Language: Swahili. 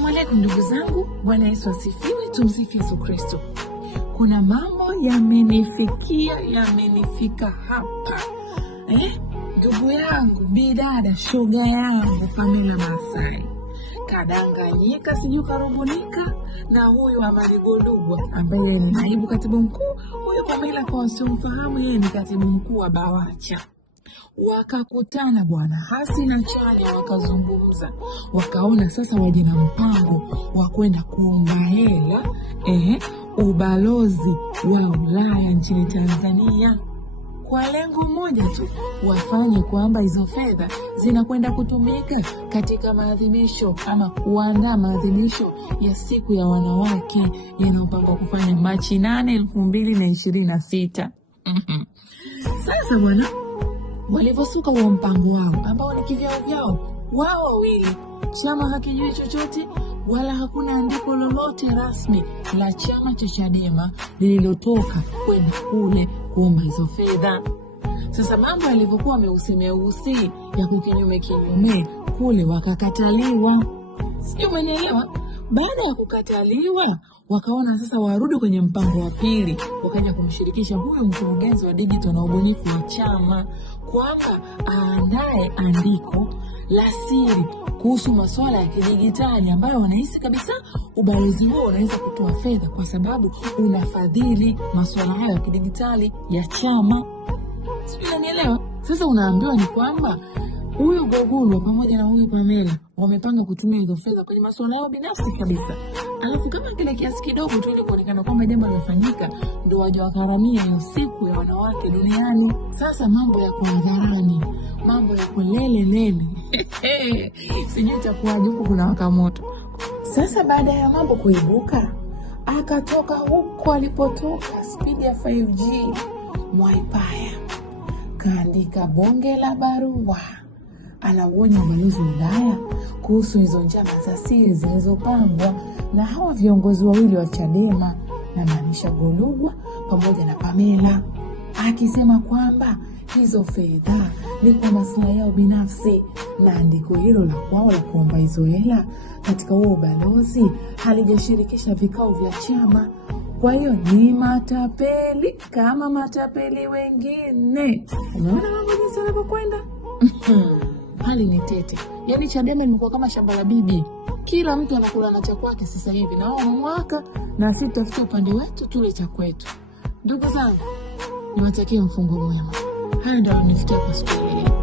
Asalamu alaykum ndugu zangu, Bwana Yesu asifiwe, tumsifu Yesu Kristo. Kuna mambo yamenifika hapa. Ndugu yangu, bidada, shoga yangu Pamela Masai kadanganyika, sijui karubunika na huyu Amani Golugwa ambaye ni naibu katibu mkuu. Huyu Pamela kwa wasimfahamu, yeye ni katibu mkuu wa Bawacha. Wakakutana bwana Hasi na Chanya, wakazungumza, wakaona sasa waje na mpango wa kwenda kuomba hela ubalozi wa Ulaya nchini Tanzania, kwa lengo moja tu, wafanye kwamba hizo fedha zinakwenda kutumika katika maadhimisho ama kuandaa maadhimisho ya siku ya wanawake yanayopangwa kufanya Machi 8, 2026. Sasa bwana, walivyosuka huo mpango wao ambao ni kivyao vyao wao wawili, chama hakijui chochote wala hakuna andiko lolote rasmi la chama cha Chadema lililotoka kwenda kule kuomba hizo fedha. Sasa mambo yalivyokuwa meusi ya kukinyume kule, wakakataliwa. Sio, umenielewa? Baada ya kukataliwa, wakaona sasa warudi kwenye mpango wa pili, wakaja kumshirikisha huyo mkurugenzi wa digital na ubunifu wa chama kwamba aandae andiko la siri kuhusu masuala ya kidijitali ambayo wanahisi kabisa ubalozi huo unaweza kutoa fedha kwa sababu unafadhili masuala hayo ya kidijitali ya chama. Sio, unanielewa? Sasa unaambiwa ni kwamba huyu Golugwa pamoja na huyu Pamela wamepanga kutumia hizo fedha kwenye masuala yao binafsi kabisa. Alafu kama kile kiasi kidogo tu ili kuonekana kwamba jambo limefanyika, ndio waje wakaramia hiyo siku ya wanawake duniani. Sasa mambo ya kuadharani, mambo ya kulele. Sijui itakuwaje huko, kuna wakamoto. Sasa baada ya mambo kuibuka, akatoka huko alipotoka speed ya 5G Mwaipaya, kaandika bonge la barua, anauonya ubalozi wa Ulaya kuhusu hizo njama za siri zilizopangwa na hawa viongozi wawili wa Chadema, na maanisha Golugwa pamoja na Pamela, akisema kwamba hizo fedha ni kwa maslahi yao binafsi, na andiko hilo la kwao la kuomba hizo hela katika huo ubalozi halijashirikisha vikao vya chama. Kwa hiyo ni matapeli kama matapeli wengine. Unaona mambo jinsi yanavyokwenda? Hali ni tete. Yaani Chadema imekuwa kama shamba la bibi. Kila mtu anakula na cha kwake sasa hivi, na wao mwaka na sisi tutafuta upande wetu tule cha kwetu. Ndugu zangu, niwatakie mfungo mwema. Haya ndio nifutia kwa siku hii.